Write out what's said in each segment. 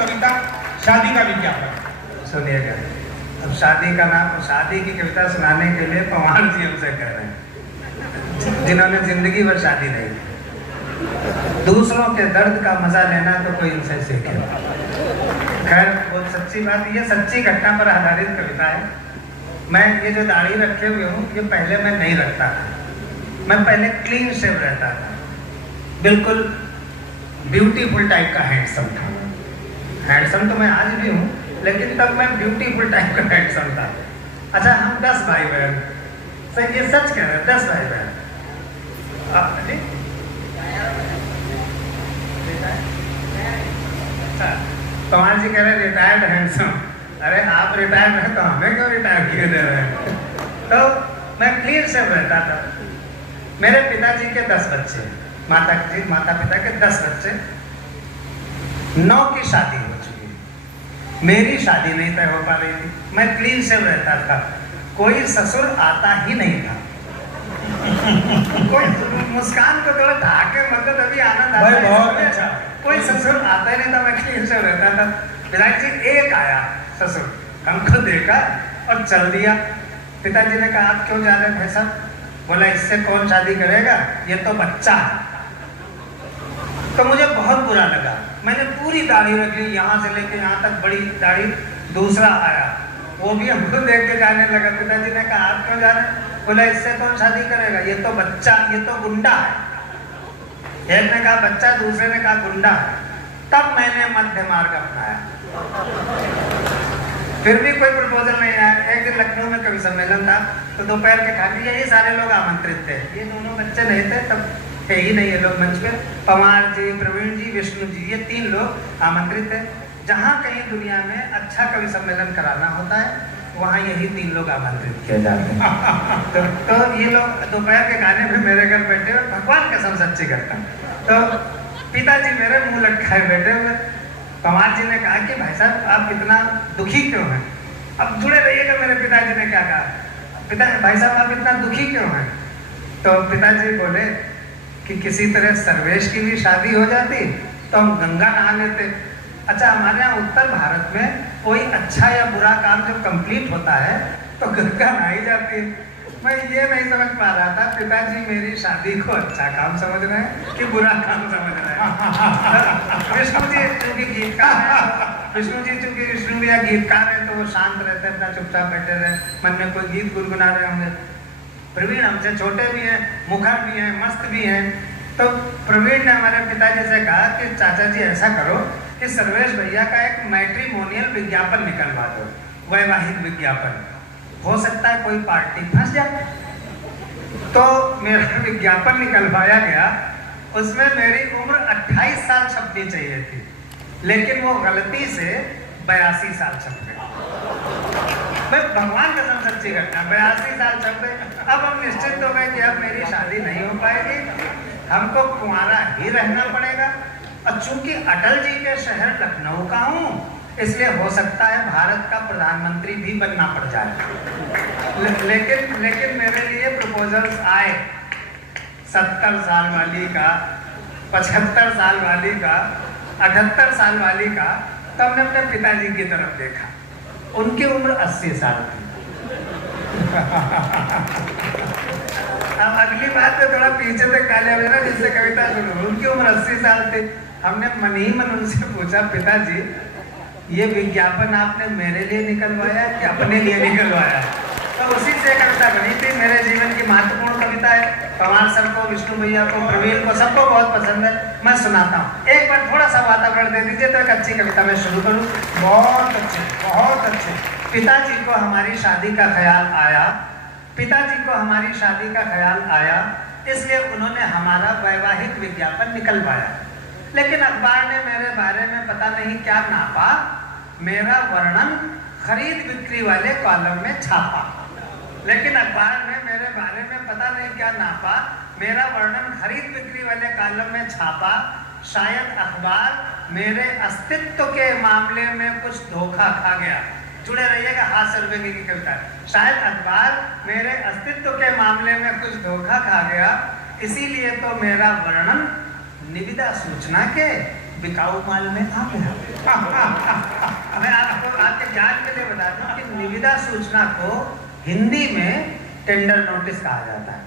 कविता शादी का विज्ञापन। सुनिएगा, अब शादी का नाम, शादी की कविता सुनाने के लिए पवार जी हमसे कह रहे हैं, जिन्होंने जिंदगी भर शादी नहीं की। दूसरों के दर्द का मजा लेना तो कोई इनसे सीखे। खैर वो सच्ची बात, ये सच्ची घटना पर आधारित कविता है। मैं ये जो दाढ़ी रखे हुए हूँ, ये पहले मैं नहीं रखता था। मैं पहले क्लीन शेव रहता था, बिल्कुल ब्यूटीफुल टाइप का हैंडसम था। हैंडसम तो मैं आज भी हूँ, लेकिन तब मैं ब्यूटीफुल टाइप का हैंडसम था। अच्छा, हम 10 भाई बहन, सर ये सच कह रहे हैं, 10 भाई बहन। जी पवार जी कह रहे हैं रिटायर्ड हैंडसम। अरे आप रिटायर्ड हैं तो हमें क्यों रिटायर किए दे रहे हैं? तो मैं क्लीन शेव रहता था। मेरे पिताजी के 10 बच्चे, माता पिता के 10 बच्चे, 9 की शादी हो चुकी है। मेरी शादी नहीं तय हो पा रही थी। मैं क्लीन शेव रहता था, कोई ससुर आता ही नहीं था। कोई मुस्कान को थोड़ा ढाके मतलब अभी आनंद आता है, बहुत अच्छा। कोई ससुर आता ही नहीं था, मैं क्लीन शेव रहता था। पिताजी एक आया ससुर, हमको देखा और चल दिया। पिताजी ने कहा आप क्यों जा रहे हैं भाई साहब? बोला इससे कौन शादी करेगा, ये तो बच्चा है। तो मुझे बहुत बुरा लगा। मैंने पूरी दाढ़ी रख ली, यहाँ से लेके यहाँ तक बड़ी दाढ़ी। दूसरा आया, वो भी हमको देख के जाने लगा। पिताजी ने कहा आप क्यों जा रहे हैं? बोला इससे कौन शादी करेगा, ये तो बच्चा, ये तो गुंडा है। एक ने कहा बच्चा, दूसरे ने कहा गुंडा है। तब मैंने मध्य मार्ग अपनाया। फिर भी कोई प्रपोजल नहीं आया। एक दिन लखनऊ में कवि सम्मेलन था, तो दोपहर के खाने यही सारे लोग आमंत्रित थे। ये दोनों बच्चे नहीं थे, तब थे ही नहीं ये लोग मंच पे। पवार जी, प्रवीण जी, विष्णु जी, ये 3 लोग आमंत्रित थे। जहाँ कहीं दुनिया में अच्छा कवि सम्मेलन कराना होता है, वहाँ यही 3 लोग आमंत्रित किए जाते हैं। तो ये लोग दोपहर के खाने में मेरे घर बैठे हुए, भगवान कसम सच्ची करता हूँ। तो पिताजी मेरे मुंह लटकाए बैठे हुए। पवार जी ने कहा कि भाई साहब आप इतना दुखी क्यों हैं? अब जुड़े रहिएगा। मेरे पिताजी ने क्या कहा, भाई साहब आप इतना दुखी क्यों हैं? तो पिताजी बोले कि किसी तरह सर्वेश की भी शादी हो जाती तो हम गंगा नहा लेते। अच्छा, हमारे यहाँ उत्तर भारत में कोई अच्छा या बुरा काम जब कंप्लीट होता है तो गंगा नहाई जाती है। मैं ये नहीं समझ पा रहा था पिताजी मेरी शादी को अच्छा काम समझ रहे हैं कि बुरा काम समझ रहे हैं। विष्णु जी चूंकि गीतकार है, विष्णु भैया गीतकार है, तो वो शांत रहते हैं, अपना चुपचाप बैठे रहे, मन में कोई गीत गुनगुना रहे होंगे। प्रवीण हमसे छोटे भी हैं, मुखर भी हैं, मस्त भी हैं। तो प्रवीण ने हमारे पिताजी से कहा कि चाचा जी ऐसा करो कि सर्वेश भैया का एक मैट्रिमोनियल विज्ञापन निकलवा दो, वैवाहिक विज्ञापन। हो सकता है कोई पार्टी फंस जाए। तो मेरा विज्ञापन निकलवाया गया। उसमें मेरी उम्र 28 साल छपनी चाहिए थी, लेकिन वो गलती से 82 साल छप गई। मैं भगवान कसम सच्ची घटना, 82 साल छप गए। अब हम निश्चित हो गए कि अब मेरी शादी नहीं हो पाएगी, हमको कुंवारा ही रहना पड़ेगा। और चूंकि अटल जी के शहर लखनऊ का हूँ, इसलिए हो सकता है भारत का प्रधानमंत्री भी बनना पड़ जाए। लेकिन मेरे लिए प्रपोजल्स आए 70 साल वाली का, 75 साल वाली का, 78 साल वाली का। तो हमने अपने पिताजी की तरफ देखा, उनकी उम्र 80 साल थी। अब अगली बात पे थोड़ा पीछे तक काले हो ना, जिससे कविता सुनो। उनकी उम्र 80 साल थी। हमने मन ही मन उनसे पूछा, पिताजी ये विज्ञापन आपने मेरे लिए निकलवाया कि अपने लिए निकलवाया? तो उसी से कविता बनी थी। मेरे जीवन की महत्वपूर्ण कविता है। पवार सर को, विष्णु भैया को, प्रवीण को, सबको बहुत पसंद है। मैं सुनाता हूँ। एक बार थोड़ा सा वातावरण दे दीजिए तो एक अच्छी कविता मैं शुरू करूँ। बहुत अच्छे, बहुत अच्छे। पिताजी को हमारी शादी का ख्याल आया, पिताजी को हमारी शादी का ख्याल आया, इसलिए उन्होंने हमारा वैवाहिक विज्ञापन निकलवाया। लेकिन अखबार ने मेरे बारे में पता नहीं क्या नापा, मेरा वर्णन खरीद बिक्री वाले कॉलम में छापा। लेकिन अखबार ने मेरे बारे में पता नहीं क्या नापा, मेरा वर्णन खरीद बिक्री वाले कॉलम में छापा। शायद अखबार मेरे अस्तित्व के मामले में कुछ धोखा खा गया। जुड़े रहिएगा, हास्य रुपये की कविता। शायद अखबार मेरे अस्तित्व के मामले में कुछ धोखा खा गया, इसीलिए तो मेरा वर्णन निविदा सूचना के बिकाऊ माल में आ गया। मैं आपको आपके ज्ञान के लिए बता दूं कि निविदा सूचना को हिंदी में टेंडर नोटिस कहा जाता है।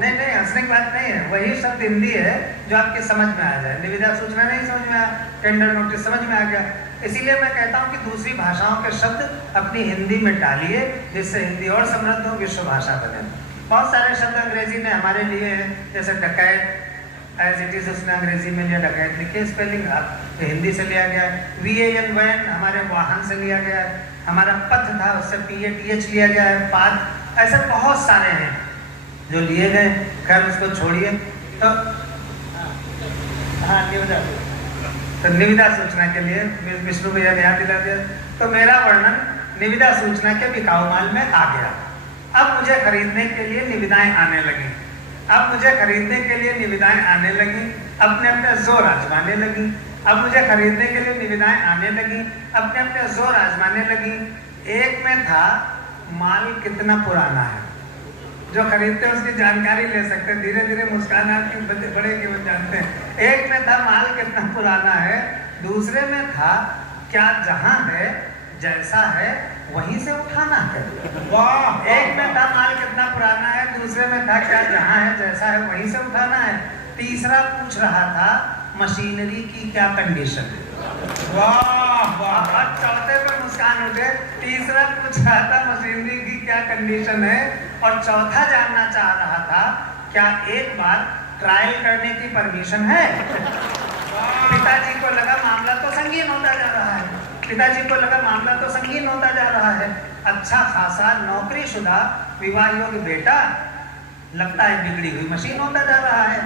नहीं नहीं, हंसने की बात नहीं है, वही शब्द हिंदी है जो आपकी समझ में आ जाए। निविदा सूचना नहीं समझ में आया, टेंडर नोटिस समझ में आ गया। इसीलिए मैं कहता हूँ कि दूसरी भाषाओं के शब्द अपनी हिंदी में डालिए, जिससे हिंदी और समृद्ध हो, विश्व भाषा बने। बहुत सारे शब्द अंग्रेजी ने हमारे लिए हैं, जैसे डकैत एज इट इज उसने अंग्रेजी में लिया, डकैत लिखिए स्पेलिंग आप तो हिंदी से लिया गया है। VAN वैन हमारे वाहन से लिया गया है। हमारा पथ था, उससे PATH लिया गया है, पाथ। ऐसे बहुत सारे हैं जो लिए गए, खैर उसको छोड़िए। तो हाँ, निविदा सूचना के लिए विष्णु भैया ध्यान दिला दिया। तो मेरा वर्णन निविदा सूचना के बिकाऊ माल में आ गया। अब मुझे खरीदने के लिए निविदाएं आने लगी, अब मुझे खरीदने के लिए निविदाएं आने लगी, अपने अपने जोर आजमाने लगी। अब मुझे खरीदने के लिए निविदाएं आने लगी, अपने अपने जोर आजमाने लगी। एक में था माल कितना पुराना है, जो खरीदते हैं उसकी जानकारी ले सकते हैं, धीरे धीरे मुस्कान आपकी बढ़ेगी, वो जानते हैं। एक में था माल कितना पुराना है, दूसरे में था क्या जहां है जैसा है वहीं से उठाना है। वाह! एक में था माल कितना पुराना है, दूसरे में था क्या जहां है जैसा है वहीं से उठाना है। तीसरा पूछ रहा था मशीनरी की क्या कंडीशन है। वाह वाह! और चौथे पे मुस्कान उठे। तीसरा पूछ रहा था मशीनरी की क्या कंडीशन है, और चौथा जानना चाह रहा था क्या एक बार ट्रायल करने की परमिशन है। पिताजी को लगा मामला तो संगीन होता जा रहा है, पिताजी को लगा मामला तो संगीन होता जा रहा है। अच्छा खासा नौकरीशुदा विवाह योग्य बेटा लगता है बिगड़ी हुई मशीन होता जा रहा है।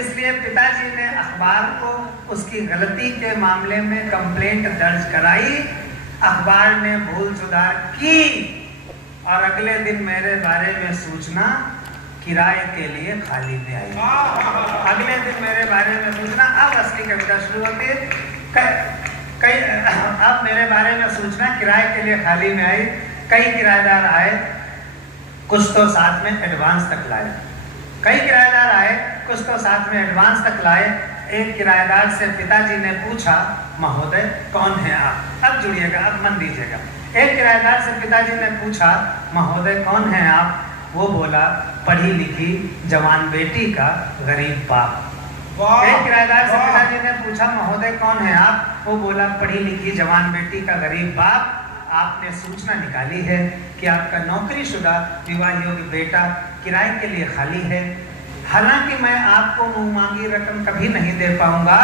इसलिए पिताजी ने अखबार को उसकी गलती के मामले में कंप्लेंट दर्ज कराई। अखबार ने भूल सुधार की और अगले दिन मेरे बारे में सूचना किराए के लिए खाली में आई। अगले दिन मेरे बारे में सूचना, अब असली कविता शुरू होती है। अब मेरे बारे में सूचना किराए के लिए खाली में आई। कई किराएदार आए, कुछ तो साथ में एडवांस तक लाए। कई किराएदार आए, कुछ तो साथ में एडवांस तक लाए। एक किराएदार से पिताजी ने पूछा, महोदय कौन है आप? अब जुड़िएगा, अब मन दीजिएगा। एक किराएदार से पिताजी ने पूछा, महोदय कौन है आप? वो बोला, पढ़ी लिखी जवान बेटी का गरीब बाप। एक किराएदार से पिताजी ने पूछा, महोदय कौन है आप? वो बोला, पढ़ी लिखी जवान बेटी का गरीब बाप। आपने सूचना निकाली है कि आपका नौकरीशुदा विवाह योग्य बेटा किराए के लिए खाली है। हालांकि मैं आपको मुंह मांगी रकम कभी नहीं दे पाऊंगा,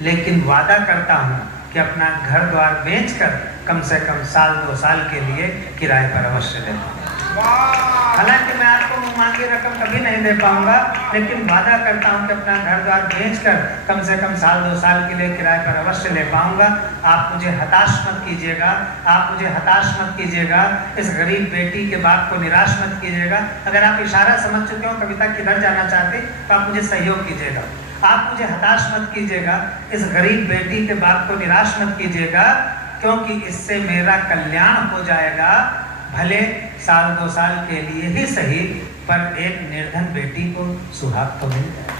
लेकिन वादा करता हूं कि अपना घर द्वार बेचकर कम से कम 1-2 साल के लिए किराए पर अवश्य देता हूं। हालांकि मैं आपको मुंह मांगी रकम कभी नहीं दे पाऊंगा, लेकिन वादा करता हूं कि अपना घर द्वार बेचकर कम से कम 1-2 साल के लिए किराए पर अवश्य ले पाऊंगा। आप मुझे हताश मत कीजिएगा, आप मुझे हताश मत कीजिएगा। इस गरीब बेटी के बाप को निराश मत कीजिएगा। अगर आप इशारा समझ चुके हो कविता किधर जाना चाहते तो आप मुझे सहयोग कीजिएगा। आप मुझे हताश मत कीजिएगा, इस गरीब बेटी के बाप को निराश मत कीजिएगा, क्योंकि इससे मेरा कल्याण हो जाएगा। भले 1-2 साल के लिए ही सही, पर एक निर्धन बेटी को सुहाग तो मिल जाएगा।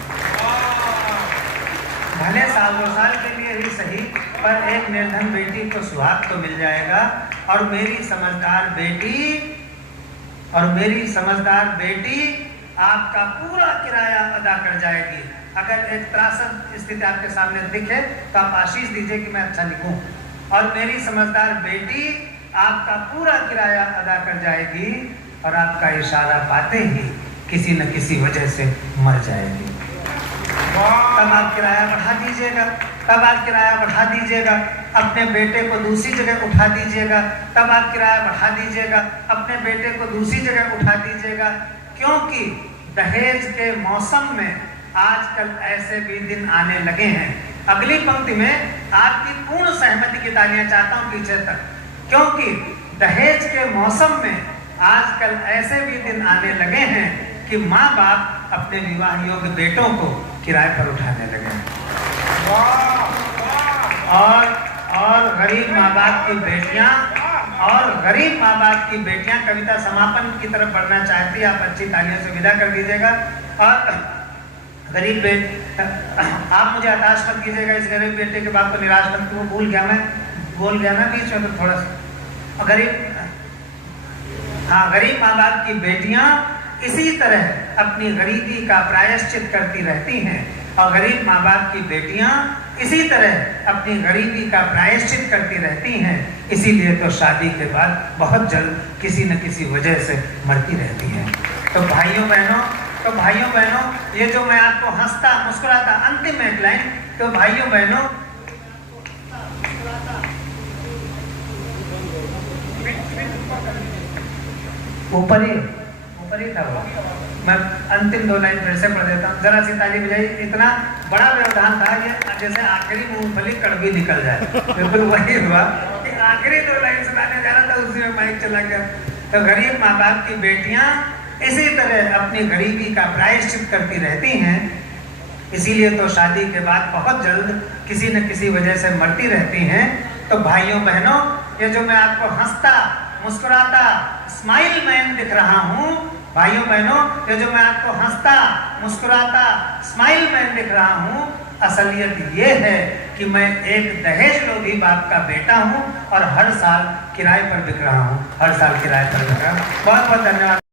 भले 1-2 साल के लिए ही सही, पर एक निर्धन बेटी को सुहाग तो मिल जाएगा। और मेरी समझदार बेटी आपका पूरा किराया अदा कर जाएगी। अगर एक त्रासद स्थिति आपके सामने दिखे तो आप आशीष दीजिए कि मैं अच्छा लिखूं। और मेरी समझदार बेटी आपका पूरा किराया अदा कर जाएगी, और आपका इशारा पाते ही किसी न किसी वजह से मर जाएगी। तब आप किराया बढ़ा दीजिएगा, तब आप किराया बढ़ा दीजिएगा। अपने बेटे को दूसरी जगह उठा दीजिएगा, तब आप किराया बढ़ा दीजिएगा। अपने बेटे को दूसरी जगह उठा दीजिएगा, क्योंकि दहेज के मौसम में आजकल ऐसे भी दिन आने लगे हैं। अगली पंक्ति में आपकी पूर्ण सहमति की तालियां चाहता हूं पीछे तक, क्योंकि दहेज के मौसम में आजकल ऐसे भी दिन आने लगे हैं कि माँ बाप अपने विवाह योग्य बेटों को किराए पर उठाने लगे हैं। और गरीब माँ बाप की बेटियां कविता समापन की तरफ बढ़ना चाहती है। आप अच्छी तालियों से विदा कर दीजिएगा। गरीब बेटे, आप मुझे हताश मत कीजिएगा, इस गरीब बेटे के बाप को निराश मत, वो बोल गया ना बीच में, तो थोड़ा सा गरीब माँ बाप की बेटियां इसी तरह अपनी गरीबी का प्रायश्चित करती रहती हैं, और गरीब माँ बाप की बेटियां इसी तरह अपनी गरीबी का प्रायश्चित करती रहती हैं, इसीलिए तो शादी के बाद बहुत जल्द किसी न किसी वजह से मरती रहती हैं। तो भाइयों बहनों, ये जो मैं आपको हंसता मुस्कुराता, अंतिम एक लाइन, तो भाइयों बहनों, ऊपर ही था वो। मैं अंतिम 2 लाइन फिर से पढ़ देता हूँ, जरा सी ताली बजाइए। इतना बड़ा व्यवधान था ये, जैसे आखिरी मूंगफली कड़वी निकल जाए, बिल्कुल वही हुआ कि आखिरी 2 लाइन सुनाने जा रहा था, उसी में माइक चला गया। तो गरीब माँ बाप की बेटियां इसी तरह अपनी गरीबी का प्रायश्चित करती रहती हैं, इसीलिए तो शादी के बाद बहुत जल्द किसी न किसी वजह से मरती रहती हैं। तो भाइयों बहनों, ये जो मैं आपको हंसता मुस्कुराता स्माइल मैन दिख रहा हूँ, भाइयों बहनों, ये जो मैं आपको हंसता मुस्कुराता स्माइल मैन दिख रहा हूँ, असलियत ये है कि मैं एक दहेज लोभी बाप का बेटा हूँ और हर साल किराए पर बिक रहा हूँ, बहुत बहुत धन्यवाद।